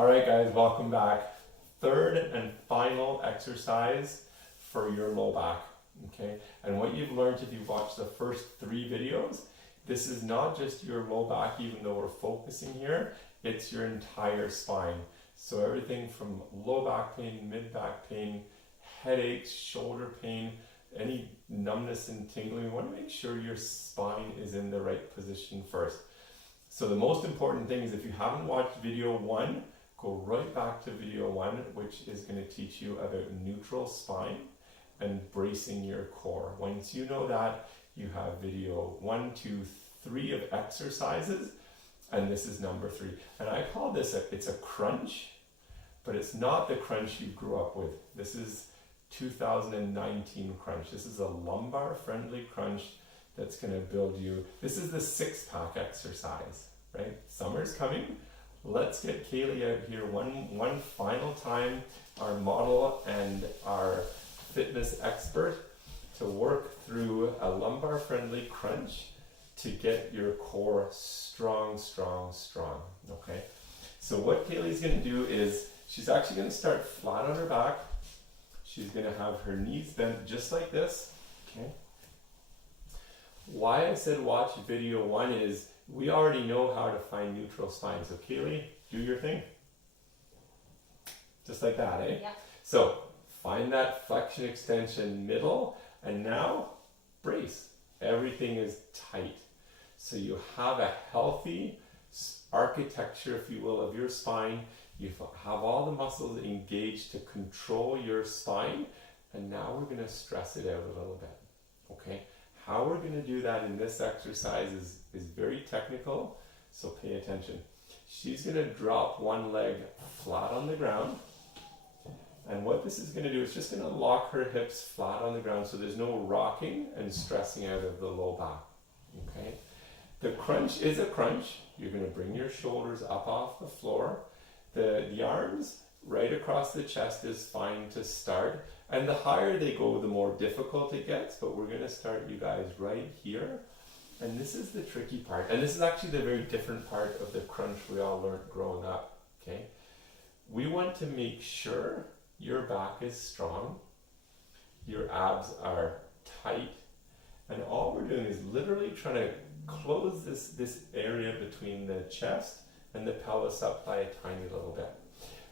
All right, guys, welcome back. Third and final exercise for your low back, okay? And what you've learned if you've watched the first 3 videos, this is not just your low back, even though we're focusing here, it's your entire spine. So everything from low back pain, mid back pain, headaches, shoulder pain, any numbness and tingling, we want to make sure your spine is in the right position first. So the most important thing is if you haven't watched video 1, go right back to video 1, which is going to teach you about neutral spine and bracing your core. Once you know that, you have video 1, 2, 3 of exercises, and this is number 3. And I call this it's a crunch, but it's not the crunch you grew up with. This is 2019 crunch. This is a lumbar friendly crunch that's going to build you. This is the 6-pack exercise, right? Summer's coming. Let's get Kaylee out here one final time, our model and our fitness expert, to work through a lumbar friendly crunch to get your core strong, strong, strong, okay? So what Kaylee's going to do is she's actually going to start flat on her back. She's going to have her knees bent just like this, okay? Why I said watch video 1 is we already know how to find neutral spine. So Kaylee, do your thing. Just like that, eh? Yeah. So find that flexion extension middle, and now brace. Everything is tight. So you have a healthy architecture, if you will, of your spine. You have all the muscles engaged to control your spine, and now we're going to stress it out a little bit, okay? How we're going to do that in this exercise is very technical, so pay attention. She's going to drop one leg flat on the ground, and what this is going to do is just going to lock her hips flat on the ground so there's no rocking and stressing out of the low back, okay? The crunch is a crunch. You're going to bring your shoulders up off the floor. The arms right across the chest is fine to start, and the higher they go, the more difficult it gets, but we're going to start, you guys, right here. And this is the tricky part, and this is actually the very different part of the crunch we all learned growing up, okay? We want to make sure your back is strong, your abs are tight, and all we're doing is literally trying to close this area between the chest and the pelvis up by a tiny little bit.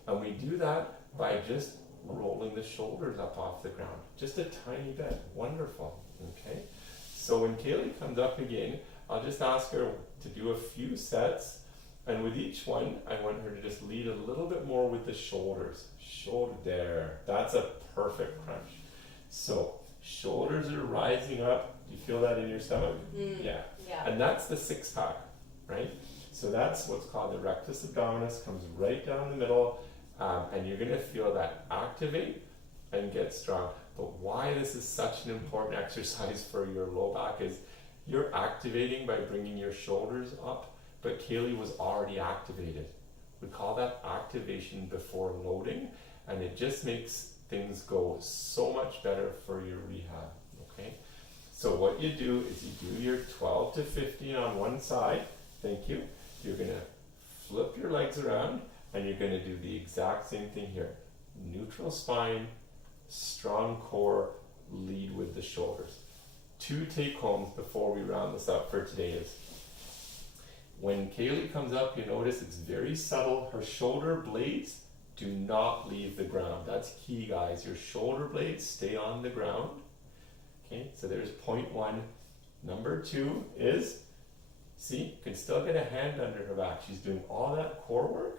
And we do that by just rolling the shoulders up off the ground. Just a tiny bit. Wonderful. Okay? So when Kaylee comes up again, I'll just ask her to do a few sets. And with each one, I want her to just lead a little bit more with the shoulders. Shoulder there. That's a perfect crunch. So shoulders are rising up. Do you feel that in your stomach? Yeah. And that's the 6-pack, right? So that's what's called the rectus abdominis, comes right down the middle, and you're going to feel that activate and get strong. But why this is such an important exercise for your low back is you're activating by bringing your shoulders up, but Kaylee was already activated. We call that activation before loading, and it just makes things go so much better for your rehab, okay? So what you do is you do your 12 to 15 on one side. Thank you. You're going to flip your legs around, and you're going to do the exact same thing here. Neutral spine, strong core, lead with the shoulders. 2 take-homes before we round this up for today is, when Kaylee comes up, you notice it's very subtle. Her shoulder blades do not leave the ground. That's key, guys. Your shoulder blades stay on the ground. Okay, so there's point 1. Number 2 is, see, you can still get a hand under her back. She's doing all that core work,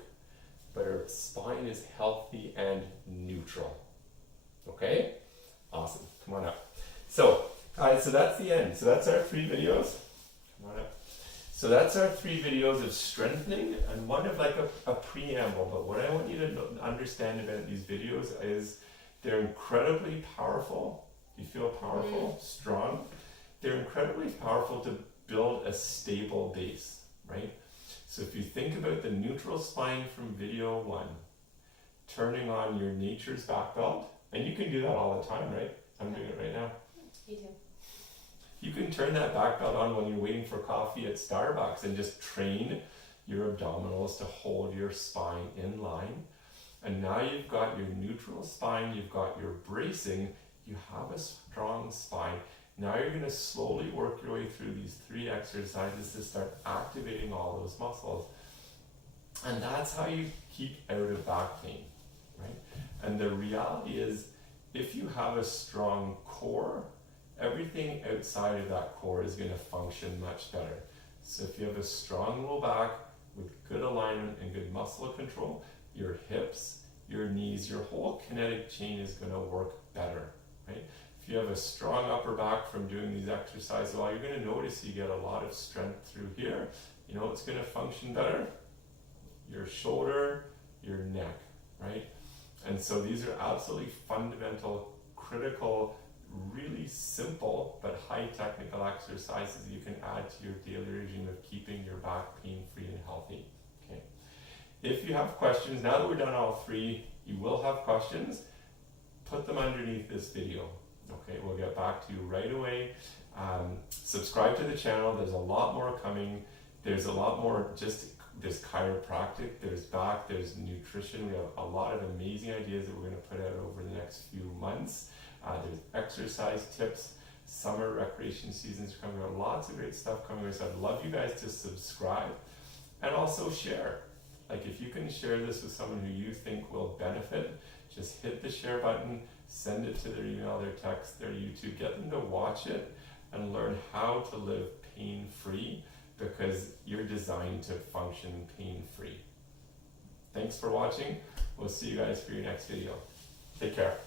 but her spine is healthy and neutral. Okay? Awesome. Come on up. So, guys, so that's the end. So that's our 3 videos. Come on up. So that's our 3 videos of strengthening and one of like a preamble. But what I want you to understand about these videos is they're incredibly powerful. You feel powerful, strong. They're incredibly powerful to build a stable base, right? So if you think about the neutral spine from video 1, turning on your nature's back belt, and you can do that all the time, right? I'm doing it right now. You do. You can turn that back belt on when you're waiting for coffee at Starbucks and just train your abdominals to hold your spine in line. And now you've got your neutral spine, you've got your bracing, you have a strong spine. Now you're going to slowly work your way through these 3 exercises to start activating all those muscles. And that's how you keep out of back pain, right? And the reality is, if you have a strong core, everything outside of that core is going to function much better. So if you have a strong low back with good alignment and good muscle control, your hips, your knees, your whole kinetic chain is going to work better, right? If you have a strong upper back from doing these exercises, well, you're going to notice you get a lot of strength through here. You know what's going to function better? Your shoulder, your neck, right? And so these are absolutely fundamental, critical, really simple but high technical exercises you can add to your daily regime of keeping your back pain-free and healthy. Okay. If you have questions, now that we're done all 3, you will have questions, put them underneath this video. Okay, we'll get back to you right away. Subscribe to the channel. There's a lot more coming. There's a lot more, there's chiropractic, there's back, there's nutrition. We have a lot of amazing ideas that we're going to put out over the next few months. There's exercise tips. Summer recreation seasons are coming out. Lots of great stuff coming. So I'd love you guys to subscribe and also share. Like, if you can share this with someone who you think will benefit, just hit the share button, send it to their email, their text, their YouTube, get them to watch it and learn how to live pain-free, because you're designed to function pain-free. Thanks for watching. We'll see you guys for your next video. Take care.